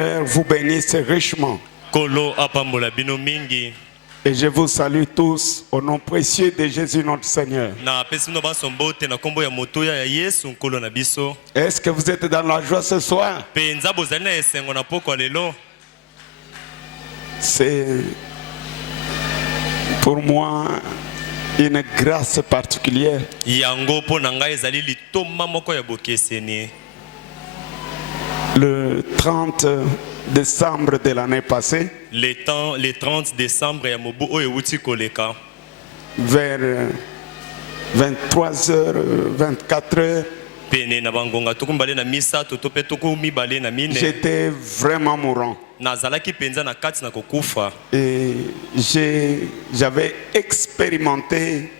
Seigneur vous bénisse richement. Kolo apambola bino mingi. Et je vous salue tous au nom précieux de Jésus notre Seigneur. Na pesi no basombote na kombo ya motoya ya Yesu nkolo na biso. Est-ce que vous êtes dans la joie ce soir? Penza bozali na esengo na poko lelo. C'est pour moi une grâce particulière. Yango po na ngai ezali litoma moko ya bokeseni. Le 30 décembre de l'année passée, Le 30 décembre ya mobu oyo wuti koleka. vers 23h, 24h, Pene na bangonga tukumbale na misa totope tuku mibale na mine. j'étais vraiment mourant. Nazalaki penza na kati na kokufa. Et j'avais expérimenté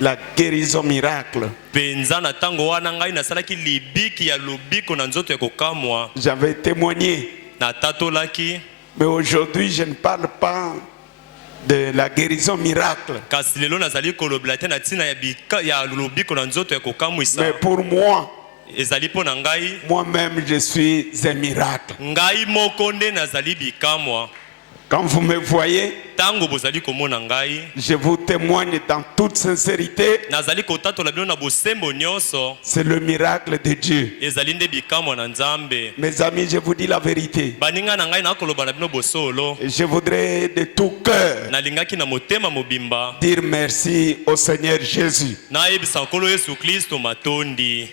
la guérison miracle. Penza na tango wana ngai nasalaki libiki ya lobiko na nzoto ya kokamwa. J'avais témoigné. Na tatolaki. Mais aujourd'hui, je ne parle pas de la guérison miracle. Kasi lelo nazali kolobela te na tina ya lobiko na nzoto ya kokamwisa. Mais pour moi, ezali po na ngai, moi-même, je suis un miracle. ngai moko nde nazali bikamwa. Quand vous me voyez, Tango bozali komona ngai, je vous témoigne dans toute sincérité, nazali kotatola bino na bosembo nyonso. c'est le miracle de Dieu. Ezali nde bikamwa na Nzambe. Mes amis, je vous dis la vérité. Baninga na ngai na koloba na bino bosolo. Et je voudrais de tout cœur Nalingaki na motema mobimba. dire merci au Seigneur Jésus Na yebisa nkolo Yesu Kristo matondi.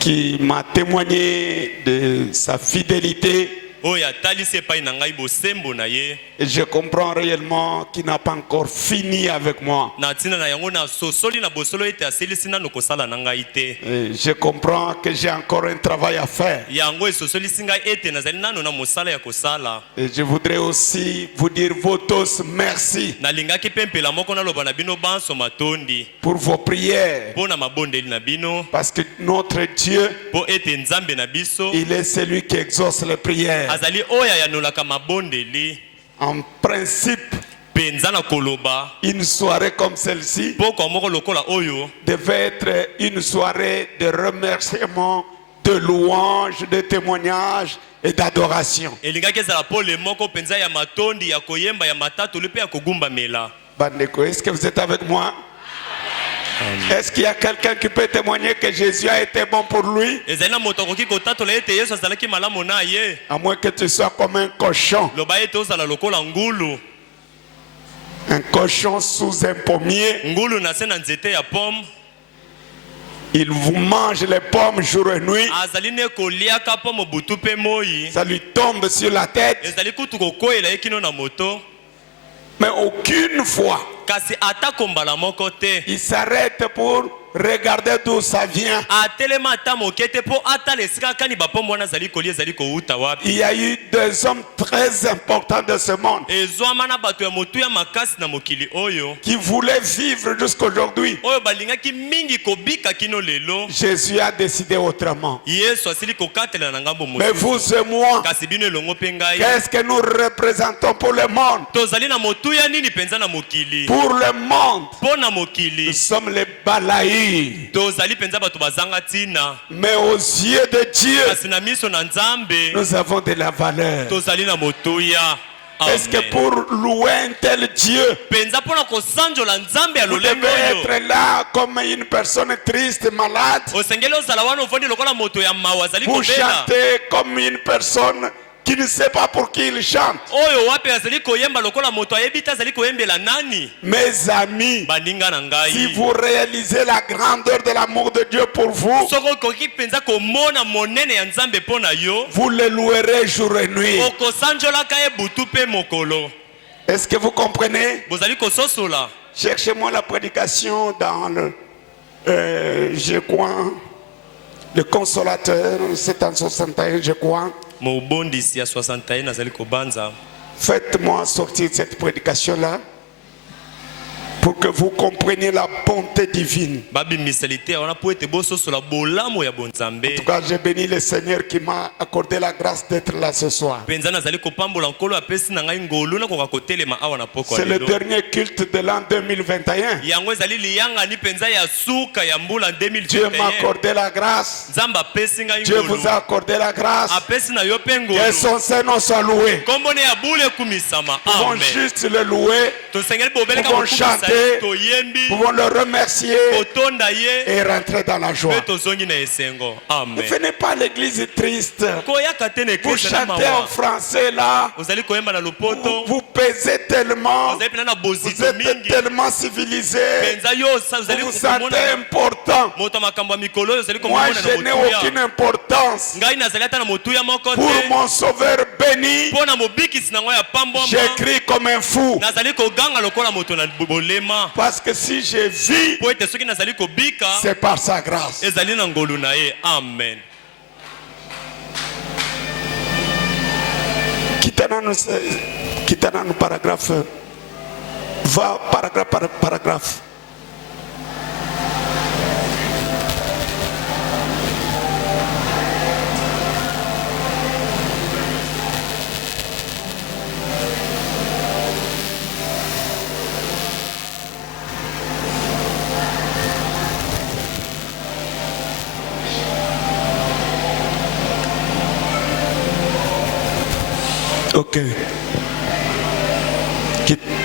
qui m'a témoigné de sa fidélité. Oyo atalisi epai na ngai bosembo na ye. Et je comprends réellement qu'il n'a pas encore fini avec moi. Na tina na yango na sosoli na bosolo ete aselisi nano kosala na ngai te. Et je comprends que j'ai encore un travail à faire. Yango esosolisi ngai ete nazali nano na mosala ya kosala. Et je voudrais aussi vous dire vous tous merci Nalingaki pempela moko naloba na bino banso matondi. pour vos prières. Po na mabondeli na bino. Parce que notre Dieu, Po ete Nzambe na biso. il est celui qui exauce les prières. Azali oya yanolaka mabondeli. En principe, Penza na koloba. une soirée comme celle-ci Poko moko lokola oyo. devait être une soirée de remerciement, de louange, de témoignage et d'adoration. Elingaki ezala po le moko penza ya matondi ya koyemba ya matatu lipe ya kogumba mela. Bandeko, est-ce que vous êtes avec moi? Est-ce qu'il y a quelqu'un qui peut témoigner que Jésus a été bon pour lui? Ezali na moto akoki kotatola ete Yesu azalaki malamu na ye. À moins que tu sois comme un cochon. Loba ete ozala lokola ngulu. Un cochon sous un pommier. Ngulu na se na nzete ya pomme. Il vous mange les pommes jour et nuit. Azali ne koliaka pomme butu pe moi. Ça lui tombe sur la tête. Ezali kutu kokoela ye kino na moto. Mais aucune fois, Kasi ata kombala moko te. il s'arrête pour regarder d'où ça vient. Atelema ata mokete po ata lesika kani ba pomme wana zali kolia zali kouta wapi. Il y a eu des hommes très importants de ce monde Ezwama na bato ya motu ya makasi na mokili oyo. qui voulaient vivre jusqu'aujourd'hui. Oyo balingaki mingi kobika kino lelo. Jésus a décidé autrement. Yesu asili kokatela na ngambo Mais mosusu. vous et moi, Kasi bino elongo pe ngai. qu'est-ce que nous représentons pour le monde? Tozali na motu ya nini penza na mokili. Pour le monde, Po na nous mokili. sommes les balaïs. Tozali penza bato bazanga tina. Mais aux yeux de Dieu, Kasi na miso na Nzambe. nous avons de la valeur. Tozali na motuya. Est-ce que pour louer un tel Dieu, penza pona kosanjola Nzambe ya vous lolenge devez oyo. être là comme une personne triste, malade? Osengeli ozala wana ofandi lokola moto ya mawa azali Vous kobela. chantez comme une personne qui ne sait pas pour qui il chante. Oyo wapi azali koyemba lokola moto ayebi te azali koyembela nani. Mes amis, Baninga na si ngai. vous réalisez la grandeur de l'amour de Dieu pour vous, Soko okoki penza komona monene ya Nzambe pona yo. vous le louerez jour et nuit. Okosanjolaka ye butu pe mokolo. Est-ce que vous comprenez? Bozali kososola. Cherchez-moi la prédication dans je crois, le Consolateur, 761, je crois. Mobondisi ya 61 azali kobanza. Faites-moi sortir cette prédication-là. pour que vous compreniez la bonté divine. En tout cas, j'ai béni le Seigneur qui m'a accordé la grâce d'être là ce soir. C'est le dernier culte de l'an 2021. Dieu m'a accordé la grâce. Dieu vous a accordé la grâce. Que son Seigneur soit loué. Pouvons juste le louer. Pouvons chanter. Pouvons le remercier et rentrer dans la joie. Ne venez pas à l'église triste. Vous chantez en français là. Vous pesez tellement. Vous êtes tellement civilisé. Vous vous sentez important. Moi je n'ai aucune importance. Pour mon sauveur béni, j'écris comme un fou. Parce que si je vis, c'est par sa grâce. Amen. Quittons nos paragraphes. Va paragraphe par paragraphe. Ok.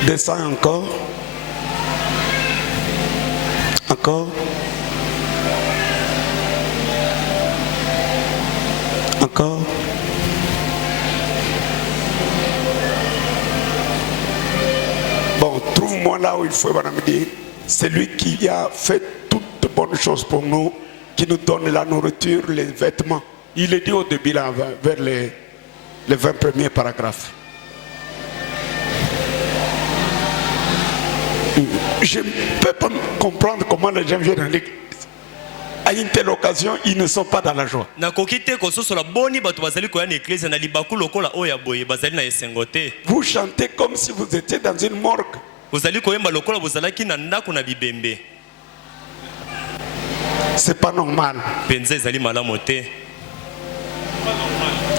Descends encore. Encore. Encore. Bon, trouve-moi là où il faut, madame dire. C'est lui qui a fait toutes bonnes choses pour nous, qui nous donne la nourriture, les vêtements. Il est dit au début là, vers les 20 premiers paragraphes. Je ne peux pas comprendre comment les gens viennent à l'église. À une telle occasion, ils ne sont pas dans la joie. Vous chantez comme si vous étiez dans une morgue. C'est pas normal.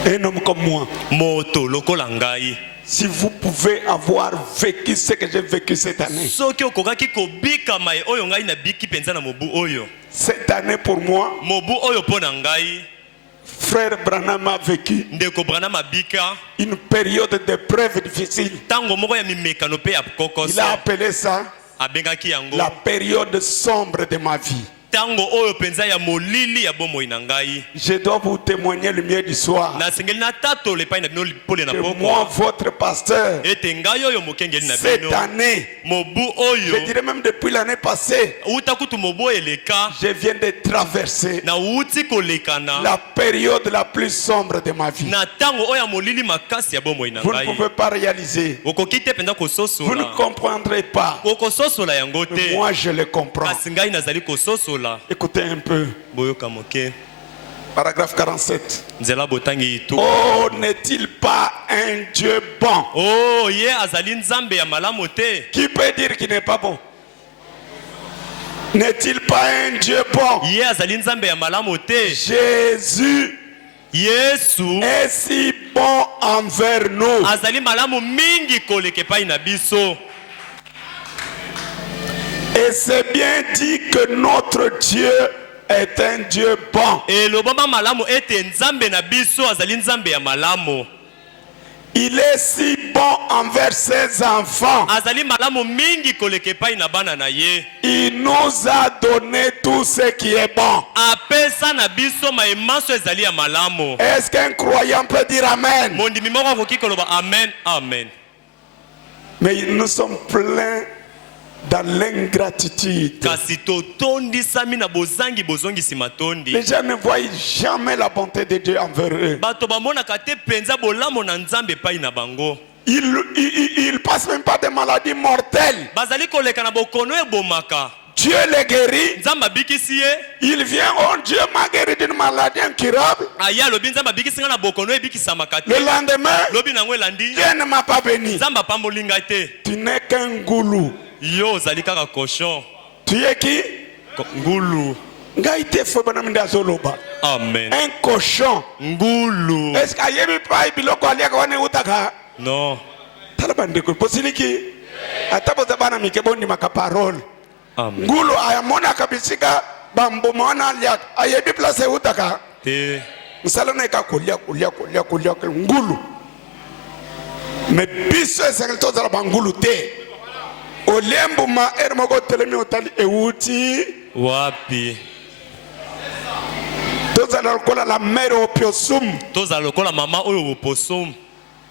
Un homme comme moi, si vous pouvez avoir vécu ce que j'ai vécu cette année, cette année pour moi, frère Branham a vécu une période d'épreuve difficile. Il a appelé ça la période sombre de ma vie. Je dois vous témoigner le mieux du soir. Que moi, votre pasteur, cette année, je dirais même depuis l'année passée, je viens de traverser la période la plus sombre de ma vie. Vous ne pouvez pas réaliser. Vous ne comprendrez pas. Mais moi, je le comprends. Écoutez un peu. Paragraphe 47. Oh, n'est-il pas un Dieu bon? Qui peut dire qu'il n'est pas bon? N'est-il pas un Dieu bon? Jésus est si bon envers nous. Et c'est bien dit que notre Dieu est un Dieu bon. Il est si bon envers ses enfants. Il nous a donné tout ce qui est bon. Est-ce qu'un croyant peut dire Amen? Amen. Mais nous sommes pleins dans l'ingratitude. Les gens ne voient jamais la bonté de Dieu envers eux. Ils passent même pas des maladies mortelles. Dieu les guérit. Il vient, oh Dieu m'a guéri d'une maladie incurable. Le lendemain, Dieu ne m'a pas béni. Tu n'es qu'un goulou. Yo ozali kaka cochon. Tu es qui? Ngulu. Un Amen. cochon. Ngulu. Est-ce qu'il y a des pailles biloko aliaka wane utaka? Non. Talabandeko posiliki. Ataboza bana mikebondi makaparole. Amen. Ngulu ayamona kabisika bambo mwana aliaka. Ayebi place utaka. Te. Msalona eka kulia ngulu. Mais biso esengelto za bangulu te. Olembu ma ermoko telemi otali euti. Wapi. Toza lokola la mère opossum. Toza lokola mama oyo opossum.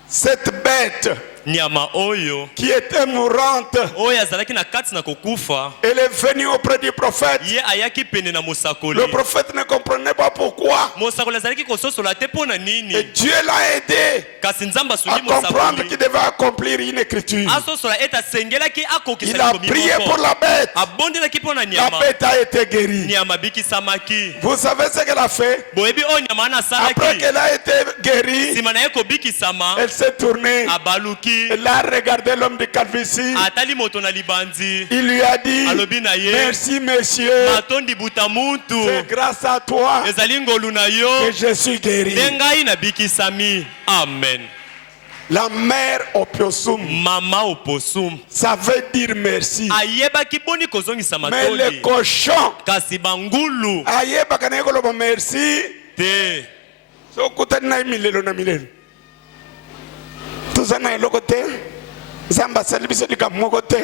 Cette bête Nyama oyo qui était mourante, oyo azalaki na kati na kokufa, elle est venue auprès du prophète. ye ayaki pene na mosakoli. Le prophète ne comprenait pas pourquoi. Mosakoli azalaki kososola te pona Et nini. Dieu l'a aidé Kasi nzamba à suli comprendre mosakoli. qu'il devait accomplir une écriture. Asosola eta sengelaki akokisa Il a komi prié moko. pour la bête. Abondelaki pona La nyama. bête a été guérie. Nyama bikisamaki. Vous savez ce qu'elle a fait? Boyebi o nyama na Après salaki. qu'elle a été guérie, Sima na ye kobikisama. elle s'est tournée. Abaluki. Elle a regardé l'homme de calvitie. Atali moto na libandi. Il lui a dit, Alobi na ye. merci monsieur, Matondi buta muntu. c'est grâce à toi Ezali ngolu na yo. que je suis guéri. Ndengai na bikisami. Amen. La mère opossum, Mama opossum. ça veut dire merci. Ayebaki boni kozongisa Mais le matoli. cochon, Kasi bangulu. ayebaka na yekoloba merci. Te. So kutani na milelo na milelo. Tuza na eloko te. Zamba sali biso lika moko te.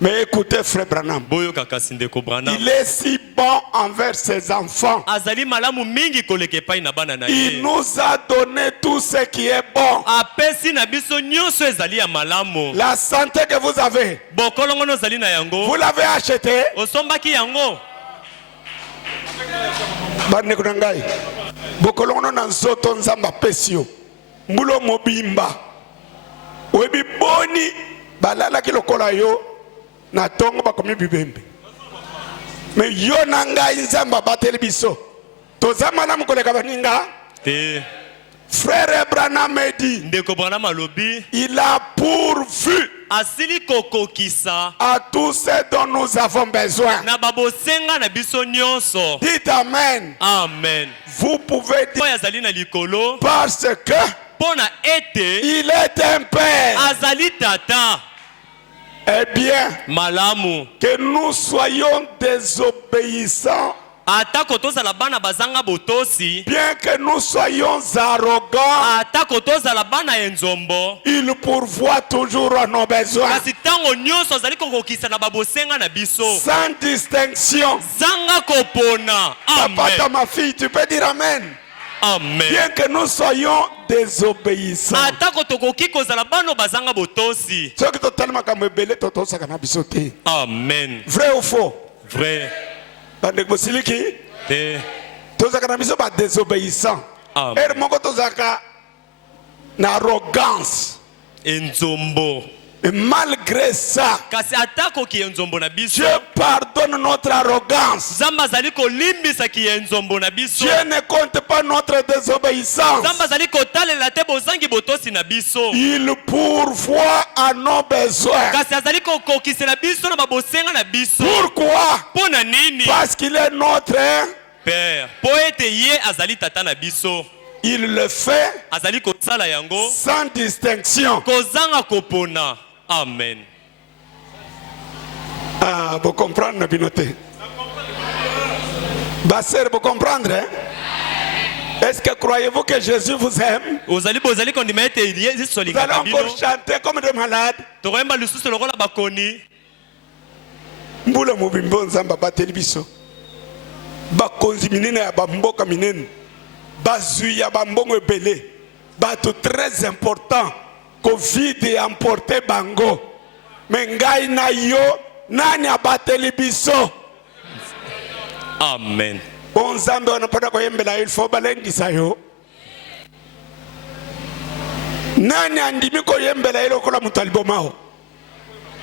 Mais écoutez frère Branham. Boyo kakasi ndeko Branham. Il est si bon envers ses enfants. Azali malamu mingi koleke pai na bana na Il ye. nous a donné tout ce qui est bon. Apesi na biso nyonso ezali ya malamu. La santé que vous avez, Bokolongo no zali na yango. vous l'avez acheté. Osombaki yango. Bane kunangai. Bokolongo na nzoto nzamba pesio. Mbulo mobimba. Webi boni balala kilokola yo na tongo bakomi bibembe. Mais yo nanga nzamba bateli biso. Tozama na mukoleka baninga. Te. Frère Branham me dit, Ndeko Branham alobi. il a pourvu Asili kokokisa. à tout ce dont nous avons besoin. Na babosenga na biso nyonso. Dites Amen. Amen. Vous pouvez dire Oyo azali na likolo. parce que Pona ete. il est un père. Azali tata. Eh bien, Malamu. que nous soyons désobéissants, Atako tozala bana bazanga botosi. bien que nous soyons arrogants, Atako tozala bana enzombo. il pourvoit toujours à nos besoins. Kasi tango nyonso azali kokokisa na babosenga na biso. Sans distinction. Zanga kopona. Papa, Amen. ma fille, tu peux dire Amen. Amen. Bien que nous soyons désobéissants. Atako tokoki kozala bano bazanga botosi. Ce que tu as tellement comme belé, tu as tellement bisoté. Amen. Vrai ou faux? Vrai. Bande bosiliki, Te. tu as biso ba désobéissant. Amen. Et moko tu as na arrogance. Enzombo. Et malgré ça, Kasi atako ki enzombo na biso. Dieu pardonne notre arrogance. Zamba zali kolimbisa ki enzombo na biso. Dieu ne compte pas notre désobéissance. Zamba zali kotalela te bozangi botosi na biso. Il pourvoit à nos besoins. Kasi azali kokokisela biso na babosenga na biso. Pourquoi? Pona nini? Parce qu'il est notre. Père. Po ete ye azali tata na biso. Il le fait Azali kosala yango. sans distinction. Kozanga kopona. Amen. Ah, vous comprenez, Binoté? Basser, vous comprendre? Hein? Est-ce que croyez-vous que Jésus vous aime? Ozali bozali kondima ete Yesu Vous allez solingaka bino. encore chanter comme des malades. Tokoyemba lisusu lokola bakoni. Mbula mobimbo nzamba bateli biso. Bakonzi minene ya bamboka minene. Bazui ya bambongo ebele. Bato très important. Covid et emporté bango. Mengai na yo nani abateli biso. Amen. Bon nzambe wanapata koyembela il faut balengisa yo. Nani andimi koyembela ilo kola mutalibo mao.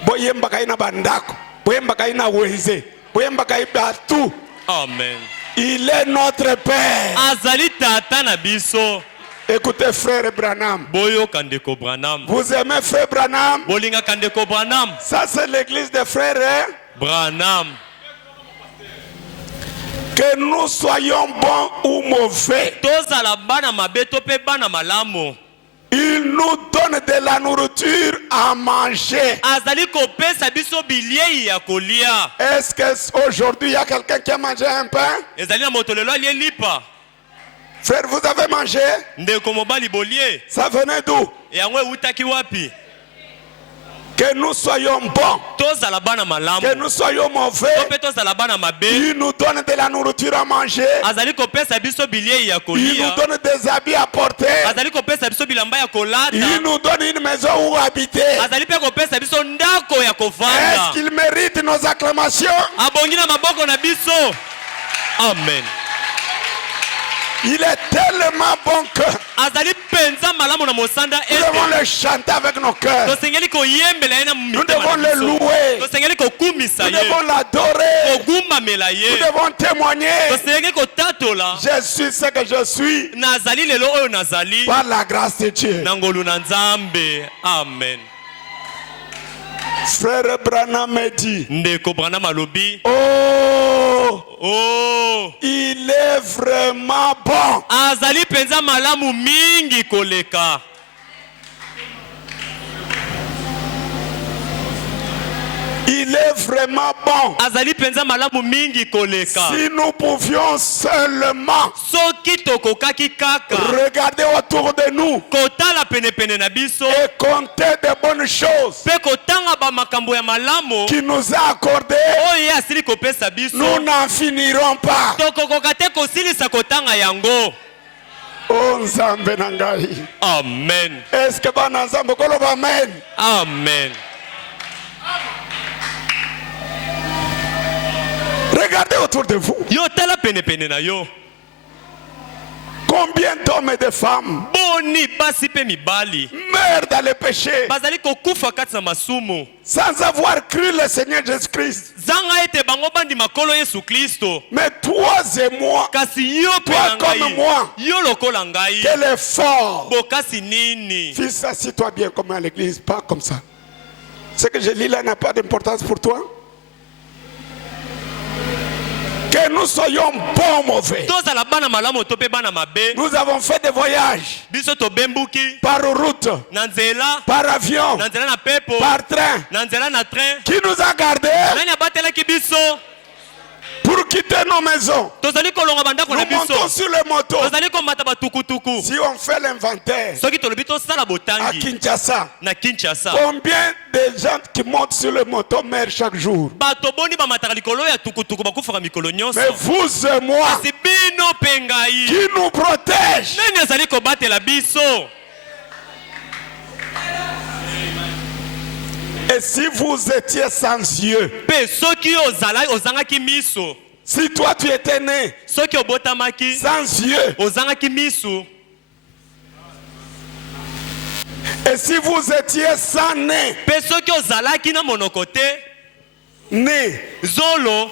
Boyemba kaina bandako. Boyemba kaina wenze. Boyemba kaina tout. Amen. Il est notre Père. Azali tata na biso. Écoutez frère Branham. Boyoka ndeko Branham. Vous aimez frère Branham? Bolingaka ndeko Branham. Ça c'est l'église des frères Branham. Que nous soyons bons ou mauvais, Tozala bana mabe tope bana malamu. il nous donne de la nourriture à manger. Azali kopesa biso bilie ya kolia. Est-ce qu'aujourd'hui il y a quelqu'un qui a mangé un pain? Ezali na motolelo ali lipa. Frère, vous avez mangé? Ndeko mobali bolie. Ça venait d'où? Yango utaki wapi? Que nous soyons bons, Tozala bana malamu. que nous soyons mauvais, Tope tozala bana mabe. il nous donne de la nourriture à manger. Azali kopesa biso bilie ya Il kolia. nous donne des habits à porter. Azali kopesa biso bilamba ya kolata. Il nous donne une maison où habiter. Azali pe kopesa biso ndako ya Est-ce kovanda. qu'il mérite nos acclamations? Abongi na maboko na biso. Amen. Il est tellement bon que Azali penza malamu na mosanda nous devons le chanter avec nos cœurs. tosengeli koyembela ye na Nous devons le louer. tosengeli kokumisa Nous ye devons l'adorer. kogumbamela Nous ye devons témoigner. tosengeli kotatola Je suis ce que je suis nazali lelo oyo nazali par la grâce de Dieu. na ngolu na Nzambe. Amen. Frère Branham me dit, Ndeko Branham alobi, oh, il est vraiment bon. azali penza malamu mingi koleka. Il est vraiment bon. Azali penza malamu mingi koleka. Si nous pouvions seulement Soki tokokaki kaka regarder autour de nous kotala penepene na biso et compter de bonnes choses pe kotanga ba makambo ya malamu qu'il nous a accordées, oyo ye asili kopesa biso nous n'en finirons pas. tokokoka te kosilisa kotanga yango. Oh Nzambe na ngai. Amen. Est-ce que bana Nzambe koloba amen? Amen. Regardez autour de vous. Yo tala penepene na yo. Combien d'hommes et de femmes Boni basi pe mibali meurent dans le péché bazali kokufa kati na masumu sans avoir cru le Seigneur Jésus-Christ. zanga ete bango bandi makolo Yesu Kristo. Mais toi et moi, Kasi yo pe toi na comme ngai moi, yo lokola ngai quel effort. bokasi nini. Fils, assis-toi bien comme à l'église, pas comme ça. Ce que je lis là n'a pas d'importance pour toi. Que nous soyons bons ou mauvais. Tozala bana malamu to pe bana mabe. Nous avons fait des voyages Biso to bembuki par route, na nzela par avion, na nzela na pepo par train. na nzela na train. Qui nous a gardés Nani abatelaki biso pour quitter nos maisons. tozali kolonga bandako na Nous montons biso sur les motos. tozali komata batukutuku. Si on fait l'inventaire Soki tolobi tosala à botangi Kinshasa, na Kinshasa combien de gens qui montent sur les motos meurent chaque jour? bato boni bamataka likolo ya tukutuku bakufaka mikolo nyonso. Mais vous et moi, Kasi bino pe ngai qui nous protège? nani azali kobatela biso. Et si vous étiez sans yeux, Pe soki ozangaki miso, si toi tu étais né soki obotamaki sans yeux, ozangaki miso, et si vous étiez sans nez, pe soki ozalaki na monoko te, nez, zolo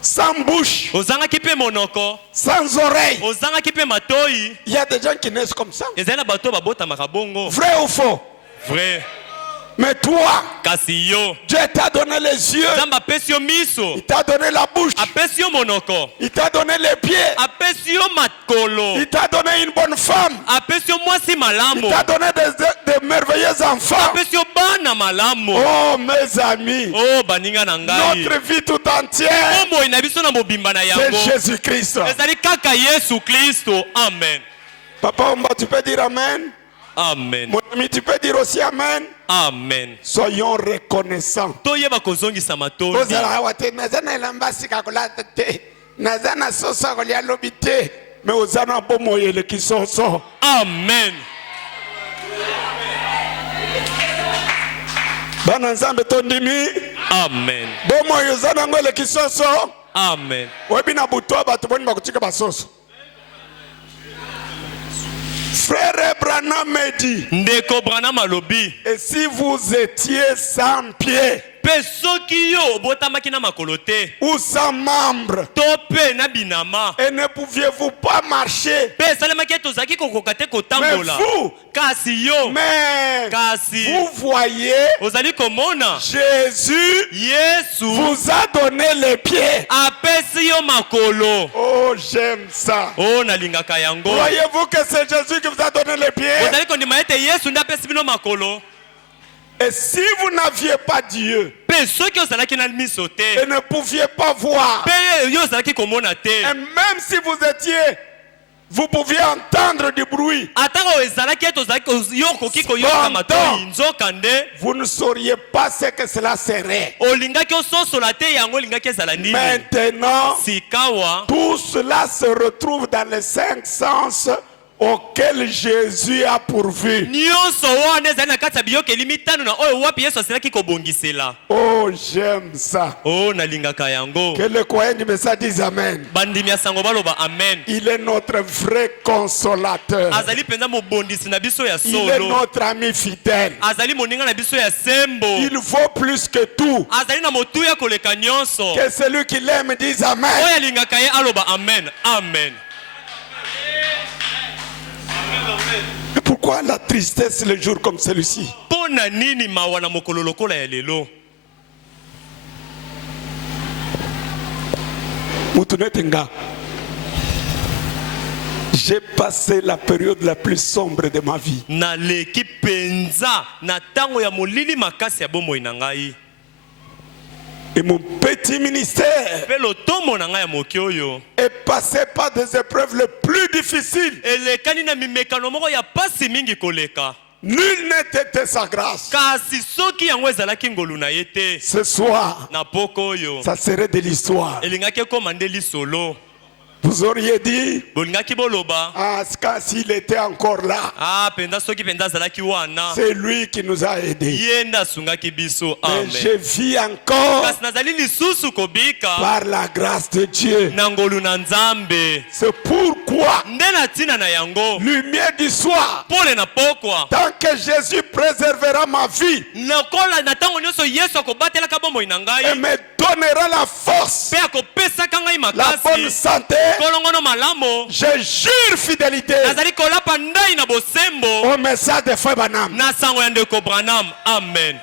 sans bouche, ozangaki pe monoko, sans oreille, ozangaki pe matoi. il y a des gens qui naissent comme ça. Ezali na bato babotamaka bongo. Vrai ou faux? Vrai. Mais toi, Kasi yo Dieu t'a donné les yeux, Nzambe apesi yo miso, il t'a donné la bouche, apesi yo monoko, il t'a donné les pieds, apesi yo makolo, il t'a donné une bonne femme, apesi yo mwasi il malamu, t'a donné des merveilleux enfants. apesi yo bana malamu. Oh mes amis, Oh baninga na ngai, notre vie tout entière, bomoi na biso na mobimba na c'est yango Jésus-Christ. ezali kaka Yesu Kristo. Amen. Papa Omba, tu peux dire Amen? Amen. Mon ami, tu peux dire aussi Amen? Amen. Soyons reconnaissants. Toyeba kozongisa matondi. Ozala wate nazana elamba sika kolata te, nazana sosa kolia lobi te, mais ozana bomoi eleki soso. Amen. Bana Nzambe tondimi, Amen. bomoi ozana ngo eleki soso. Amen. Webi na buto bato boni bakutika basoso. Frère Branham me dit, Ndeko Branham alobi, et si vous étiez sans pied, Pe soki yo botamaki na makolo te. Ou sans membre. To pe na binama. Et ne pouviez-vous pas marcher? Pe salemaki tozaki kokoka te kotambola. Mais vous, kasi yo. mais Kasi vous voyez, ozali komona. Jésus Yesu vous a donné les pieds. apesi yo makolo. Oh, j'aime ça. Oh nalingaka yango. Voyez-vous que c'est Jésus qui vous a donné les pieds? Ozali kondima ete Yesu nde apesi bino makolo. Et si vous n'aviez pas Dieu, Pe soki ozalaki na miso te. et ne pouviez pas voir, Pe yo ozalaki komona te. et même si vous pouviez entendre du bruit, Atako ezalaki ete ozalaki yo koki koyoka matoi nzoka nde. vous ne sauriez pas ce que cela serait. Olingaki ososola te yango olingaki ezala nini. Maintenant, Sikawa tout cela se retrouve dans les 5 sens auxquels Jésus a pourvu. nyonso wana ezali na kati ya biyokeli mitano na oyo wapi Yesu asilaki kobongisela. Oh, j'aime ça. Oh nalingaka yango. Que le croyant du message dise Amen. Bandimi ya sango baloba amen. Il est notre vrai consolateur. Azali penza mobondisi na biso ya Il est solo. notre ami fidèle. Azali moninga na biso ya sembo. Il vaut plus que tout. Azali na motuya koleka nyonso. Que celui qui l'aime dise Amen. Oyo alingaka ye aloba amen. Amen. Mais pourquoi la tristesse le jour comme celui-ci? Pona nini mawa na mokolo lokola ya lelo? Mutunetenga. J'ai passé la période la plus sombre de ma vie. Na leki penza na tango ya molili makasi ya bomoi na ngai. Et mon petit ministère Pelo tomo na ngai ya moki oyo. est passé par des épreuves les plus difficiles. Elekani na mimekano moko ya pasi mingi koleka. Nul n'est été sa grâce. Kasi soki yango ezalaki ngolu na ye te. Ce soir, Na poko oyo. ça serait de l'histoire. Elingaki ekoma nde lisolo. Vous auriez dit, Bolingaki boloba. ah, s'il était encore là, Ah, penza soki penza azalaki wana. c'est lui qui nous a aidés. Yenda asungaki biso. Mais Amen. je vis encore Kasi nazali lisusu kobika. par la grâce de Dieu. Na ngolu na nzambe. C'est pourquoi, Nde na tina na yango. lumière du soir, Pole na pokwa. tant que Jésus préservera ma vie Nakola na tango nyonso Yesu akobatelaka bomoi na et ngai. me donnera la force, Pe akopesaka ngai la bonne makasi. santé, Kolongono malamo. je jure fidélité Nazali kolapa ndai na bosembo. au message de Frère Branham. Na sango ya ndeko Branham. Amen.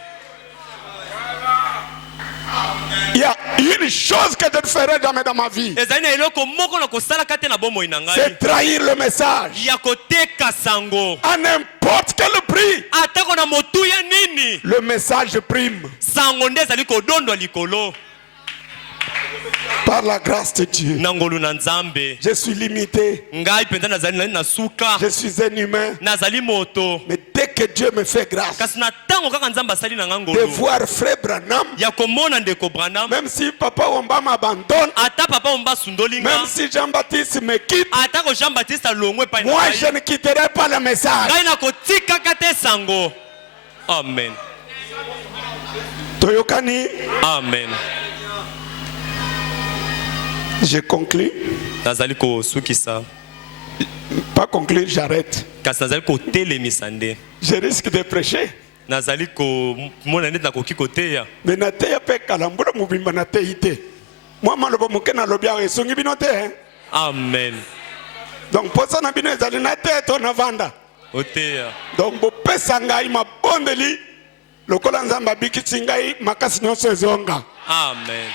Il y a une chose que je ne ferai jamais dans ma vie, Ezali na eloko moko na kosalaka te na bomoi na ngai. c'est trahir le message Ya koteka sango. à n'importe quel prix. Atako na motuya nini. Le message prime Sango nde ezali kodondwa likolo. par la grâce de Dieu. Na ngolu na nzambe. Je suis limité, Ngai penza nazali na suka. je suis un humain, Nazali moto. mais dès que Dieu me fait grâce Kasi na tango kaka nzambe asali na ngai de ngolu. voir Frère Branham, Ya komona ndeko Branham. même si Papa Wamba m'abandonne, Ata papa omba sundolinga. même si Jean-Baptiste me quitte, Atako Jean-Baptiste alongwe pa na moi ngai. je ne quitterai pas le message. Ngai na kotikaka te sango. Amen. Toyokani, Amen. je conclue. Nazali kosukisa. Pas conclure, j'arrête. Kasi nazali kotelemisa nde. Je risque de prêcher. Nazali komona nde nakoki koteya. Mais nateya pe kalambula mubimba nateyi te. Moi maloba moke nalobi awa esongi bino te. Hein? Amen. Donc posa na bino ezali nateya to navanda. Oteya. Donc bopesa ngai mabondeli lokola nzambe abikisi ngai makasi nyonso ezonga. Amen.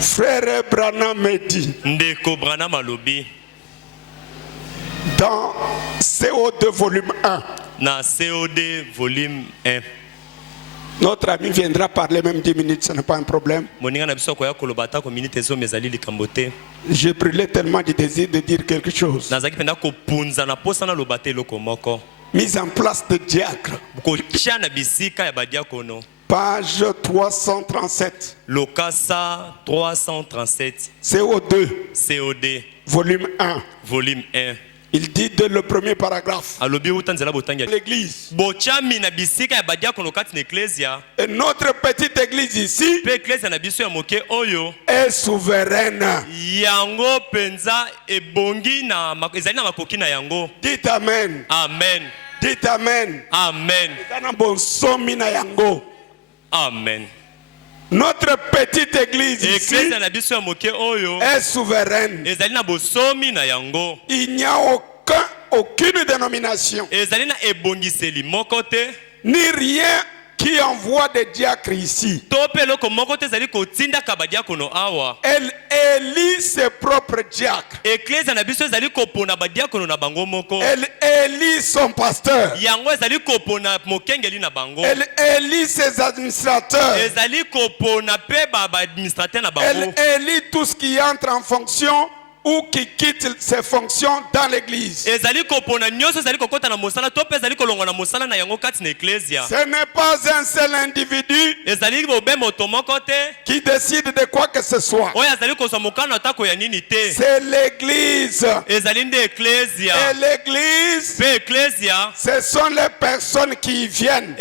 Frère Branham me dit Ndeko Branham alobi dans CO2 volume 1, na COD volume 1. notre ami viendra parler même 10 minutes, ce n'est pas un problème. Moninga na biso koya koloba ta ko minute ezo mezali likambo te. J'ai brûlé tellement du désir de dire quelque chose. Nazaki penda kopunza na posa na loba te eloko moko. Mise en place de diacre. Kotia na bisika ya badiakono. Page 337. Lokasa 337. CO2, COD volume 1. volume 1. Il dit dès le premier paragraphe. Alobi utanzela botangia. L'église. Bochami na bisika ya badiakono kati na ecclesia. Et notre petite église ici Pe ecclesia na biso ya moke oyo. est souveraine. Yango penza ebongi na ezali na makoki na yango. Dites Amen. Amen. Dites Amen. Amen. Amen. Notre petite église ici est souveraine. Il n'y a aucune dénomination ni rien qui envoie des diacres ici. Elle élit ses propres diacres. Elle élit son pasteur. Elle élit ses administrateurs. Elle élit tout ce qui entre en fonction ou qui quitte ses fonctions dans l'église. Ce n'est pas un seul individu qui décide de quoi que ce soit. C'est l'église. Et l'église, ce sont les personnes qui y viennent.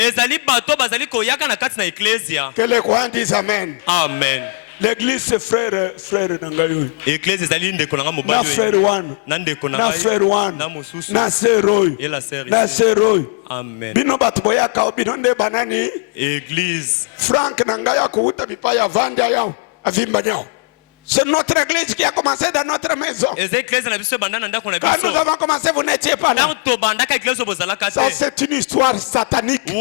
Que les croyants disent Amen. Amen. L'église c'est frère Nangayoui. Na frère Wan. Na frère Wan. Na Seroy. Na Seroy. Amen. Bino batuboya ka bino nde banani. Église. Frank Nangaya kuuta bipaya vanda yao. Avimba yao. C'est notre église qui a commencé dans notre maison. Quand nous avons commencé, vous n'étiez pas là. Ça c'est une histoire satanique.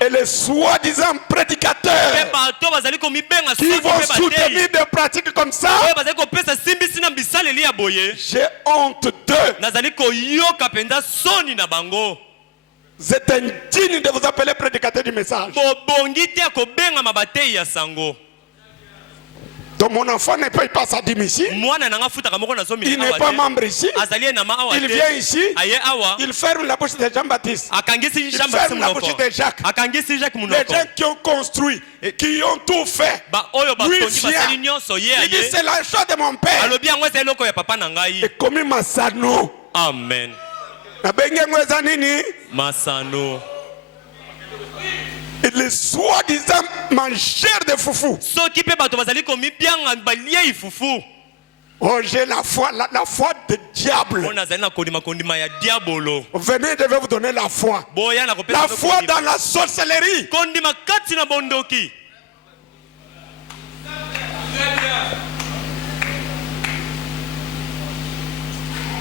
Et les soi-disant prédicateurs qui vont soutenir des pratiques comme ça, j'ai honte d'eux. Vous êtes indigne de vous appeler prédicateur du message. Donc mon enfant ne paye pas sa dîme ici. Il n'est pas membre ici. Il vient ici. Il ferme la bouche de Jean-Baptiste. Il ferme la bouche de Jacques. Les gens qui ont construit, qui ont tout fait. Lui vient. Il dit c'est la chose de mon père. Et comme Masano. Amen. Masano. Et les soi-disant mangeurs de foufou. Oh, j'ai la foi de diable. Venez, je vais vous donner la foi. La foi dans la sorcellerie.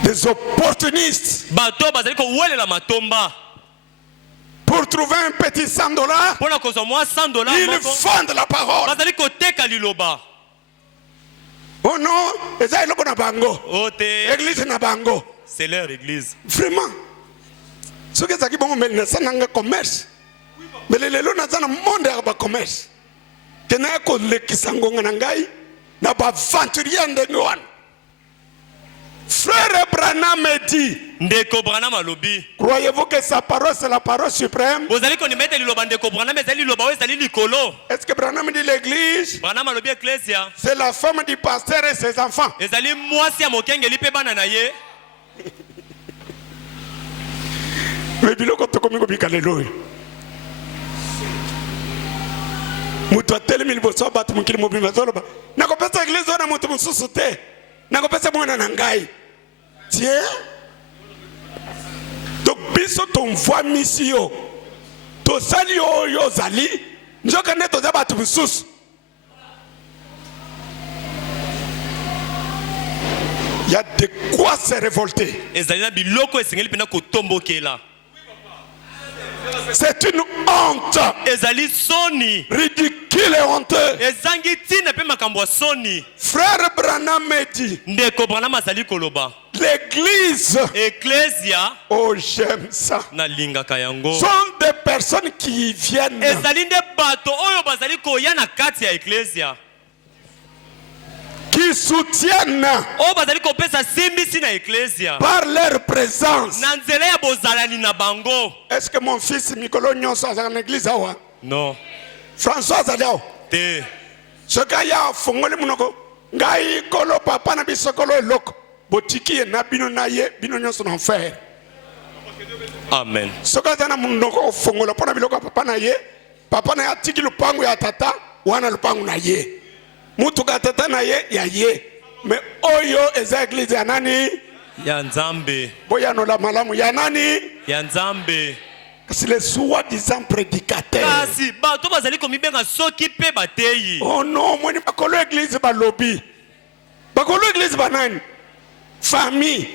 Des opportunistes. Pour trouver un petit $100, ils vendent la parole. Oh non, l'église na bango. C'est leur église. Vraiment. Ce que ça qui bon mais ça n'a commerce. Mais les lelo na zana monde ya ba commerce. Tena ko le kisango ngangai na ba venturier ndengwan. Frère Branham me dit. Croyez-vous que sa parole c'est la parole suprême? Est-ce que Branham dit l'église? C'est la femme du pasteur et ses enfants. Mais biloko tokomi ko bikalelo. Mutu atelemi liboso batu mukili mobimba zoloba. Nakopesa église ona mutu mususu te. Nakopesa mwana na ngai. Tiens. Donc biso ton voix mission. To sali yo zali. Njoka ne to zaba tu mususu. Il y a de quoi se révolter. C'est une honte. Ridicule et honteux. Frère Branham me dit. L'église. Oh, j'aime ça. Sont des personnes qui viennent. Qui soutiennent par leur présence. Est-ce que mon fils Mikolo Nyonso est en église? Non. François Zaliao. Ce gars y a fongole munoko. Ngai kolo papa na bisokolo eloko. Botiki na bino na ye bino Nyonso na enfer. Amen. Ce gars na munoko fongolo pona biloko papa na ye. Papa na atiki lupangu ya tata wana lupangu na ye. Mutuka tata na ye ya ye. Mais oyo eza église ya nani? ya nzambe. Boyano la malamu ya nani? Ya nzambe. C'est les soi-disant prédicateurs. Kasi bato bazali komibenga soki pe bateyi. Oh non, moi ni bakolo église ba lobby. Bakolo église ba nani? Famille.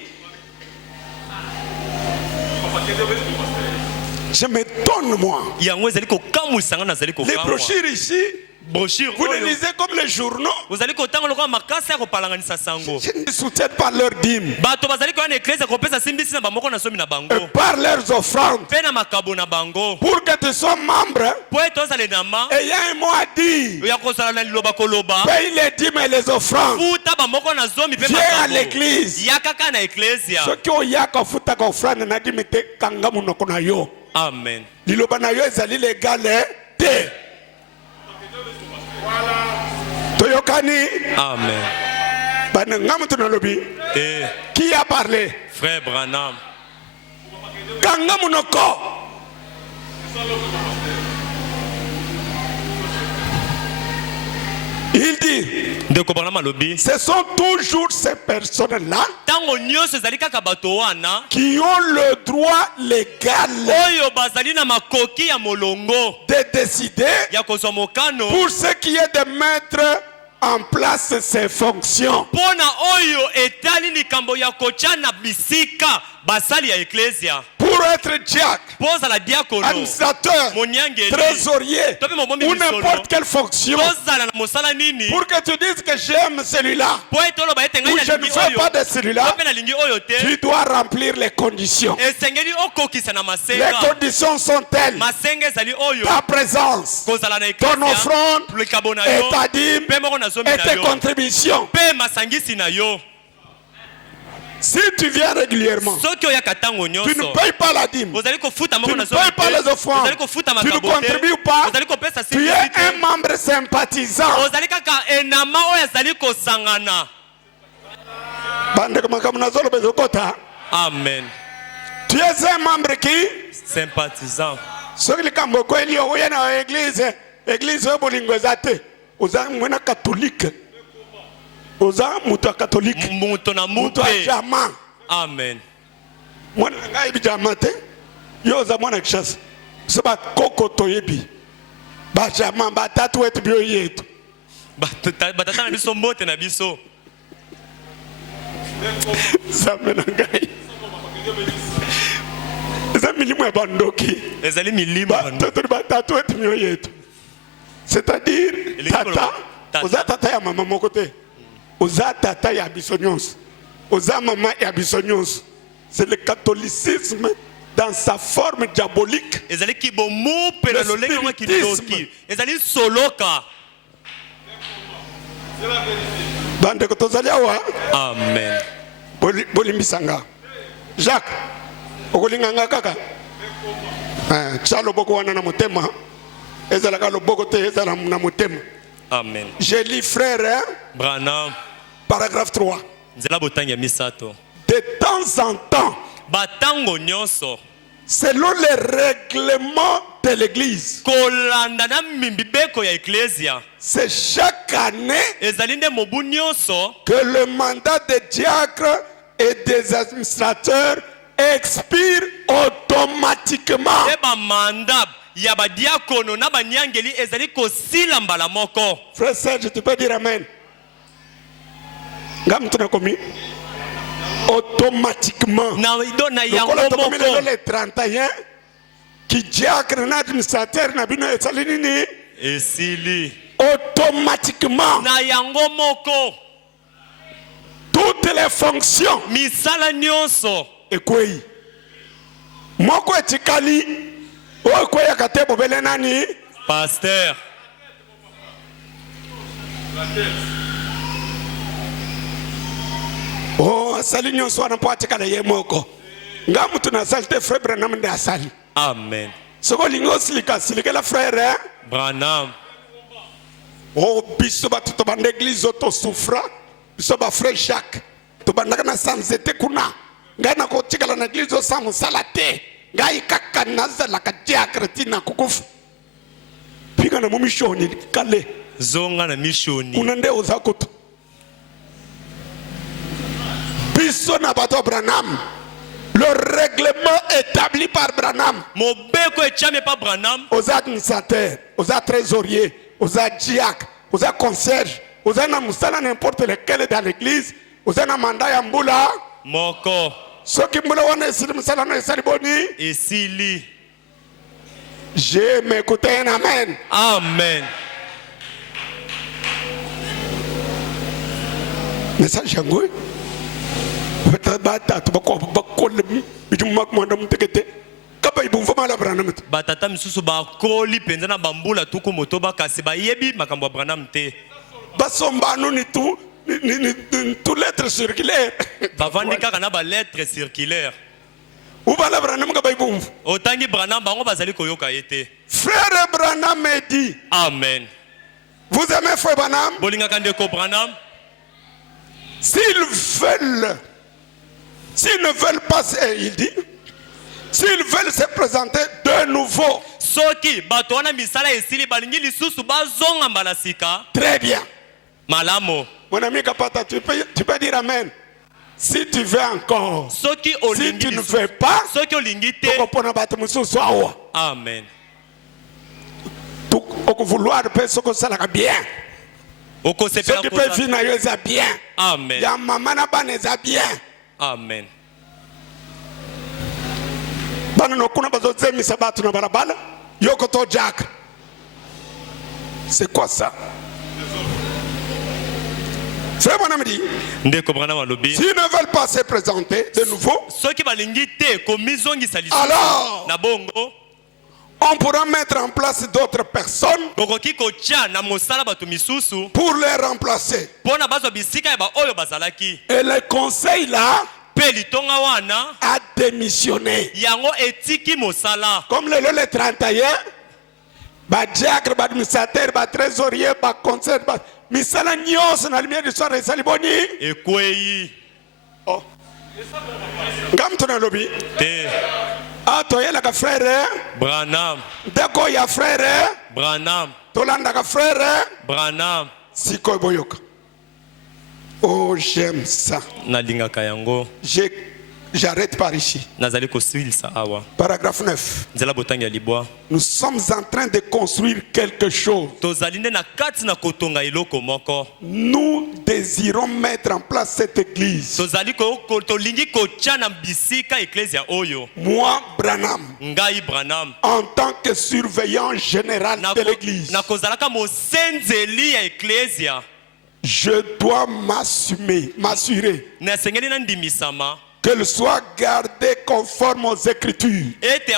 Je m'étonne moi. Yango ezali ko kamusanga na zali ko Les brochures ici. Brochure. Vous les lisez comme les journaux. Vous allez kotanga lokwa makasa ko palanganisa sango. Je ne soutiens pas leur dîme. Bato bazali ko na église ko pesa simbisi na bamoko na somi na bango. Et par leurs offrandes. Pe na makabo na bango. Pour que tu sois membre. Po eto zale nama. Et il y a un mot à dire. Ya ko sala na liloba koloba. Paye les dîmes et les offrandes. Futa bamoko na zomi pe makabo. Viens à l'église. Ya kaka na église. Ce qui o ya ko futa ko offrande na dîme te kanga munoko na yo. Amen. Liloba na yo ezali légal te. Toyokani. Amen. Banangam tunalobi. Qui a parlé? Frère Branham. Kanga munoko. Il dit, ce sont toujours ces personnes-là qui ont le droit légal de décider pour ce qui est de mettre en place ses fonctions. Pour être diacre, administrateur, trésorier ou n'importe quelle fonction, pour que tu dises que j'aime celui-là ou je ne fais pas de celui-là, tu dois remplir les conditions. Les conditions sont telles: ta présence, ton offrande, et ta dîme, et tes contributions. Si tu viens régulièrement, tu ne payes pas la dîme, tu ne payes pas les offrandes, tu ne contribues pas, tu es un membre sympathisant. Amen. Tu es un membre qui sympathisant. Catholique. Oza muto catholique. Muto na muto. Amen. Mwana ngai bijama te. Yo za mwana kishasa. Seba koko toyebi. Ba jama ba tatu etu bio yetu. Batata na biso mbote na biso. Zamena ngai. Eza milimu ya bandoki. Ezali milimu. Ba tatu etu bio yetu. C'est-à-dire tata. Oza tata ya mama moko te. Oza tata ya bisonyos. Oza mama ya bisonyos. C'est le catholicisme dans sa forme diabolique. Ezali kibomu pena lolenge ngwa kidoki. Ezali soloka. Bande ko tozali awa. Amen. Bolimbisanga. Jacques, okolinganga kaka. Chalo boko wana na motema. Ezala ka loboko te ezala na motema. Amen. J'ai lu frère Branham. Paragraphe 3. De temps en temps, selon les règlements de l'église, c'est chaque année que le mandat des diacres et des administrateurs expire automatiquement. Frère Serge, tu peux dire amen. Automatiquement. Le 31 qui diacre l'administrateur automatiquement toutes les fonctions et quoi moi quoi tikali o quoi yakate bobele nani pasteur oh asali nyonso wana po atikala ye moko ngamu tuna salte frère Branham de asali. Amen. Soko lingo silika la frère Branham. Oh biso ba to bande église auto souffra biso ba frère Jacques to bandaka na sanzete kuna ngana ko tikala na église o samu salate ngai kaka nazala ka diacre tina kukufu pika na mumishoni kale zonga na mishoni kuna nde ozakoto biso biso na bato Branham. Le règlement établi par Branham. Mobeko echame pa Branham. Aux administrateurs, aux trésoriers, aux diacres, aux concierges, aux musala n'importe lequel dans l'église, aux mandat ya mbula. Moko. Ce qui mbula wana esili musala na esali boni. Esili. Je m'écoute un amen. Amen. Message yango. Batata misusu ba koli penza na bambula tuku moto ba kasi ba yebi makambo Branham te. Basomba ni tout lettres circulaires. Bavandi kaka na ba lettres circulaires. Ou ba la Branham ka ba ibumvu. Otangi Branham bango bazali koyoka yete. Frère Branham me dit. Amen. Vous aimez frère Branham? Bolinga kandeko Branham. S'ils ne veulent pas, il dit, s'ils veulent se présenter de nouveau. Soki batona misala esili balingi lisusu bazonga mbalasika. Très bien. Malamo. Mon ami Kapata, tu peux dire amen. Si tu veux encore. Soki si tu ne veux pas. Soki olingite. Amen. Au vouloir peut ce que ça la bien. Ce qui peut vivre na bien. Amen. Ya maman na ba neza bien. Amen. Bana no kuna bazo zemi sabatu na barabara. Yoko to jack. C'est quoi ça? C'est mon ami dit. Ndeko Branham alobi. S'ils ne veulent pas se présenter de nouveau. Soki balingi te komizongi salisu. Alors. Na bongo. On pourra mettre en place d'autres personnes pour les remplacer. Et le conseil là a démissionné. Comme le 31, diacre, administrateur, trésorier, conseil, misala nyos na lumière du soir et saliboni. Oh. Ngam tona lobi. Ah, toi, il y a frère Branham. D'accord, il y a frère Branham. Tolanda frère Branham. Siko boyoka. Oh, j'aime ça. Nalinga kayango. J'arrête par ici. Nazali ko swil sa awa. Paragraphe 9. Nzela botanga libwa. Nous sommes en train de construire quelque chose. Tozalinde na kati na kotonga iloko moko. Nous désirons mettre en place cette église. Tozali ko tolingi ko tchana bisika ecclesia oyo. Moi Branham. Ngai Branham. En tant que surveillant général de l'église. Na kozalaka mosenzeli ya ecclesia. Je dois m'assurer. Na sengeli na ndimisama. Qu'elle soit gardée conforme aux Écritures. Que